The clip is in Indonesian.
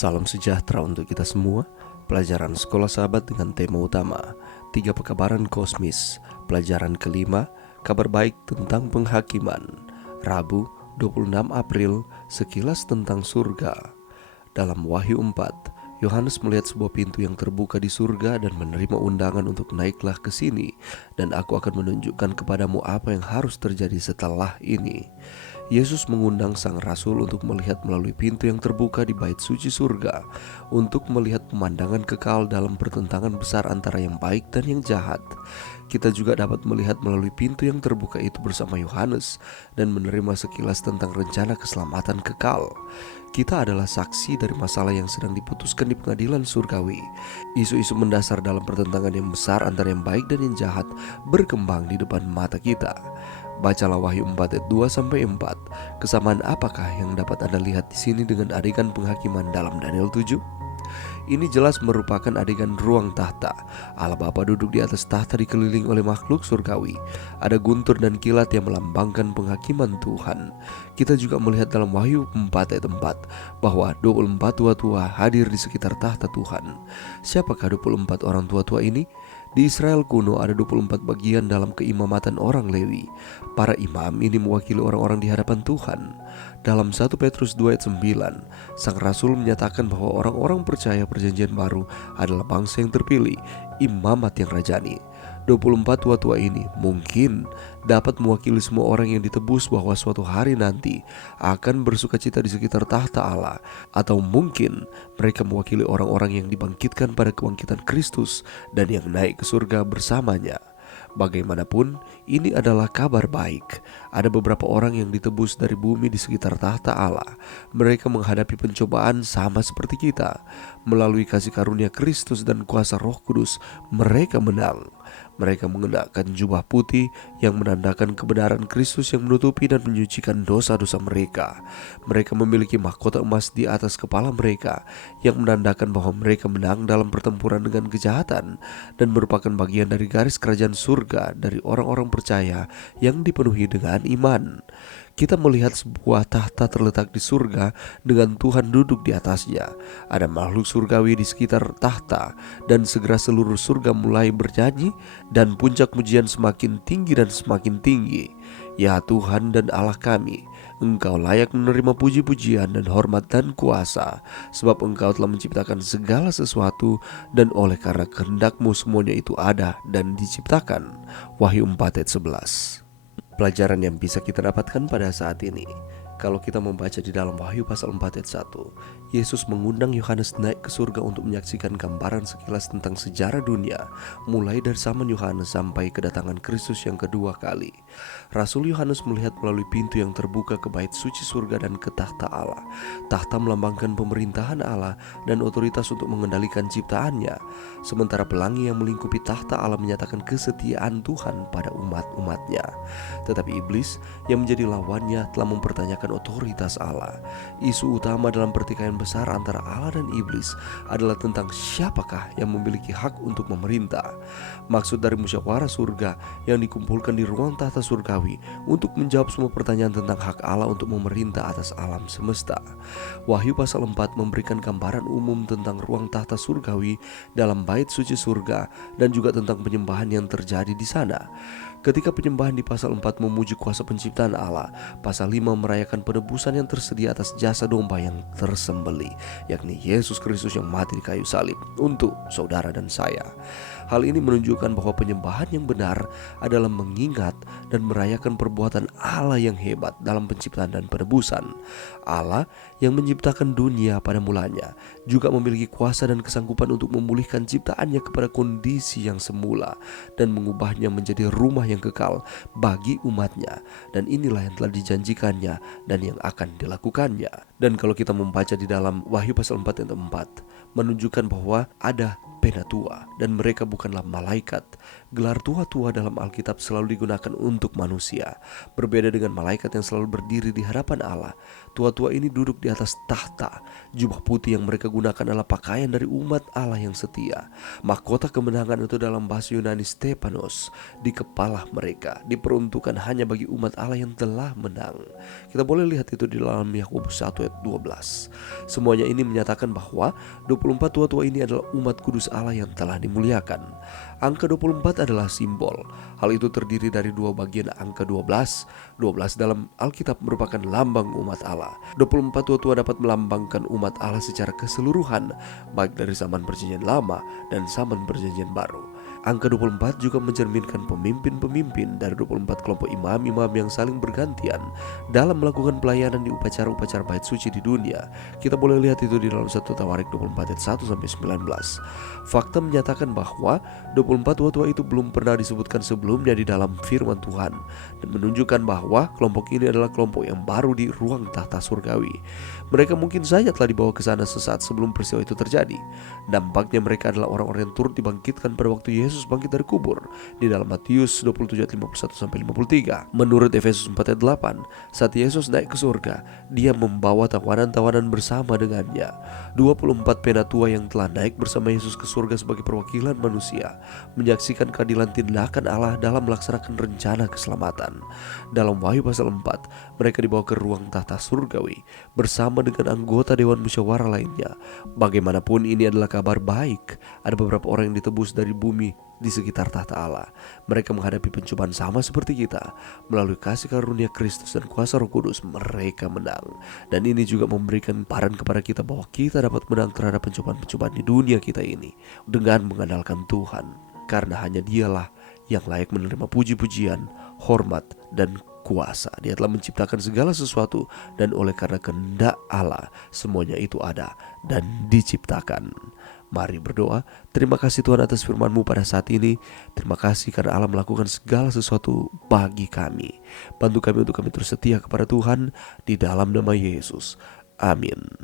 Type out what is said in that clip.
Salam sejahtera untuk kita semua. Pelajaran Sekolah Sahabat dengan tema utama 3 Pekabaran Kosmis. Pelajaran kelima, kabar baik tentang penghakiman. Rabu 26 April, sekilas tentang surga. Dalam Wahyu 4, Yohanes melihat sebuah pintu yang terbuka di surga dan menerima undangan untuk naiklah ke sini, dan aku akan menunjukkan kepadamu apa yang harus terjadi setelah ini. Yesus mengundang sang rasul untuk melihat melalui pintu yang terbuka di bait suci surga, untuk melihat pemandangan kekal dalam pertentangan besar antara yang baik dan yang jahat. Kita juga dapat melihat melalui pintu yang terbuka itu bersama Yohanes dan menerima sekilas tentang rencana keselamatan kekal. Kita adalah saksi dari masalah yang sedang diputuskan di pengadilan surgawi. Isu-isu mendasar dalam pertentangan yang besar antara yang baik dan yang jahat berkembang di depan mata kita. Bacalah Wahyu 4 ayat 2-4. Kesamaan apakah yang dapat Anda lihat di sini dengan adegan penghakiman dalam Daniel 7? Ini jelas merupakan adegan ruang tahta. Allah Bapa duduk di atas tahta dikelilingi oleh makhluk surgawi. Ada guntur dan kilat yang melambangkan penghakiman Tuhan. Kita juga melihat dalam Wahyu 4 ayat 4 bahwa 24 tua-tua hadir di sekitar tahta Tuhan. Siapakah 24 orang tua-tua ini? Di Israel kuno ada 24 bagian dalam keimamatan orang Lewi. Para imam ini mewakili orang-orang di hadapan Tuhan. Dalam 1 Petrus 2 ayat 9, sang rasul menyatakan bahwa orang-orang percaya perjanjian baru adalah bangsa yang terpilih, imamat yang rajani. 24 tua-tua ini mungkin dapat mewakili semua orang yang ditebus bahwa suatu hari nanti akan bersukacita di sekitar tahta Allah. Atau mungkin mereka mewakili orang-orang yang dibangkitkan pada kebangkitan Kristus dan yang naik ke surga bersamanya. Bagaimanapun, ini adalah kabar baik. Ada beberapa orang yang ditebus dari bumi di sekitar tahta Allah. Mereka menghadapi pencobaan sama seperti kita. Melalui kasih karunia Kristus dan kuasa Roh Kudus, mereka menang. Mereka mengenakan jubah putih yang menandakan kebenaran Kristus yang menutupi dan menyucikan dosa-dosa mereka. Mereka memiliki mahkota emas di atas kepala mereka yang menandakan bahwa mereka menang dalam pertempuran dengan kejahatan dan merupakan bagian dari garis kerajaan surga dari orang-orang percaya yang dipenuhi dengan iman. Kita melihat sebuah tahta terletak di surga dengan Tuhan duduk di atasnya. Ada makhluk surgawi di sekitar tahta, dan segera seluruh surga mulai bernyanyi dan puncak pujian semakin tinggi dan semakin tinggi. Ya Tuhan dan Allah kami, Engkau layak menerima puji-pujian dan hormat dan kuasa, sebab Engkau telah menciptakan segala sesuatu, dan oleh karena kehendak-Mu semuanya itu ada dan diciptakan. Wahyu 4 ayat 11. Pelajaran yang bisa kita dapatkan pada saat ini, kalau kita membaca di dalam Wahyu pasal 4 ayat 1, Yesus mengundang Yohanes naik ke surga untuk menyaksikan gambaran sekilas tentang sejarah dunia, mulai dari zaman Yohanes sampai kedatangan Kristus yang kedua kali. Rasul Yohanes melihat melalui pintu yang terbuka ke bait suci surga dan ke tahta Allah. Tahta melambangkan pemerintahan Allah dan otoritas untuk mengendalikan ciptaannya, sementara pelangi yang melingkupi tahta Allah menyatakan kesetiaan Tuhan pada umat-umatnya. Tetapi iblis yang menjadi lawannya telah mempertanyakan otoritas Allah. Isu utama dalam pertikaian besar antara Allah dan iblis adalah tentang siapakah yang memiliki hak untuk memerintah. Maksud dari musyawarah surga yang dikumpulkan di ruang tahta surgawi untuk menjawab semua pertanyaan tentang hak Allah untuk memerintah atas alam semesta. Wahyu pasal 4 memberikan gambaran umum tentang ruang tahta surgawi dalam bait suci surga dan juga tentang penyembahan yang terjadi di sana. Ketika penyembahan di pasal 4 memuji kuasa penciptaan Allah, pasal 5 merayakan penebusan yang tersedia atas jasa domba yang tersembelih, yakni Yesus Kristus yang mati di kayu salib untuk saudara dan saya. Hal ini menunjukkan bahwa penyembahan yang benar adalah mengingat dan merayakan perbuatan Allah yang hebat dalam penciptaan dan penebusan. Allah yang menciptakan dunia pada mulanya juga memiliki kuasa dan kesanggupan untuk memulihkan ciptaannya kepada kondisi yang semula dan mengubahnya menjadi rumah yang kekal bagi umatnya. Dan inilah yang telah dijanjikannya dan yang akan dilakukannya. Dan kalau kita membaca di dalam Wahyu pasal 4 ayat 4, menunjukkan bahwa ada penatua, dan mereka bukanlah malaikat. Gelar tua-tua dalam Alkitab selalu digunakan untuk manusia. Berbeda dengan malaikat yang selalu berdiri di hadapan Allah, tua-tua ini duduk di atas tahta. Jubah putih yang mereka gunakan adalah pakaian dari umat Allah yang setia. Mahkota kemenangan itu dalam bahasa Yunani Stepanos di kepala mereka, diperuntukkan hanya bagi umat Allah yang telah menang. Kita boleh lihat itu di dalam Yakobus 1 ayat 12. Semuanya ini menyatakan bahwa 24 tua-tua ini adalah umat kudus Allah yang telah dimuliakan. Angka 24 adalah simbol. Hal itu terdiri dari dua bagian angka 12. 12 dalam Alkitab merupakan lambang umat Allah. 24 tua-tua dapat melambangkan umat Allah secara keseluruhan, baik dari zaman Perjanjian Lama dan zaman Perjanjian Baru. Angka 24 juga mencerminkan pemimpin-pemimpin dari 24 kelompok imam-imam yang saling bergantian dalam melakukan pelayanan di upacara-upacara bait suci di dunia. Kita boleh lihat itu di dalam 1 Tawarik 24 ayat 1-19. Fakta menyatakan bahwa 24 tua-tua itu belum pernah disebutkan sebelumnya di dalam firman Tuhan, dan menunjukkan bahwa kelompok ini adalah kelompok yang baru di ruang tahta surgawi. Mereka mungkin saja telah dibawa ke sana sesaat sebelum peristiwa itu terjadi. Dampaknya mereka adalah orang-orang yang turut dibangkitkan pada waktu Yesus bangkit dari kubur di dalam Matius 27 ayat 51-53. Menurut Efesus 4 ayat 8, saat Yesus naik ke surga, dia membawa tawanan-tawanan bersama dengannya. 24 penatua yang telah naik bersama Yesus ke surga sebagai perwakilan manusia menyaksikan keadilan tindakan Allah dalam melaksanakan rencana keselamatan. Dalam Wahyu pasal 4, mereka dibawa ke ruang tahta surgawi bersama dengan anggota Dewan Musyawarah lainnya. Bagaimanapun ini adalah kabar baik. Ada beberapa orang yang ditebus dari bumi di sekitar tahta Allah. Mereka menghadapi pencobaan sama seperti kita. Melalui kasih karunia Kristus dan kuasa Roh Kudus, mereka menang. Dan ini juga memberikan paran kepada kita bahwa kita dapat menang terhadap pencobaan-pencobaan di dunia kita ini dengan mengandalkan Tuhan, karena hanya Dialah yang layak menerima puji-pujian, hormat, dan kuasa. Dia telah menciptakan segala sesuatu, dan oleh karena kehendak Allah semuanya itu ada dan diciptakan. Mari berdoa. Terima kasih Tuhan atas firman-Mu pada saat ini. Terima kasih karena Allah melakukan segala sesuatu bagi kami. Bantu kami untuk kami terus setia kepada Tuhan di dalam nama Yesus. Amin.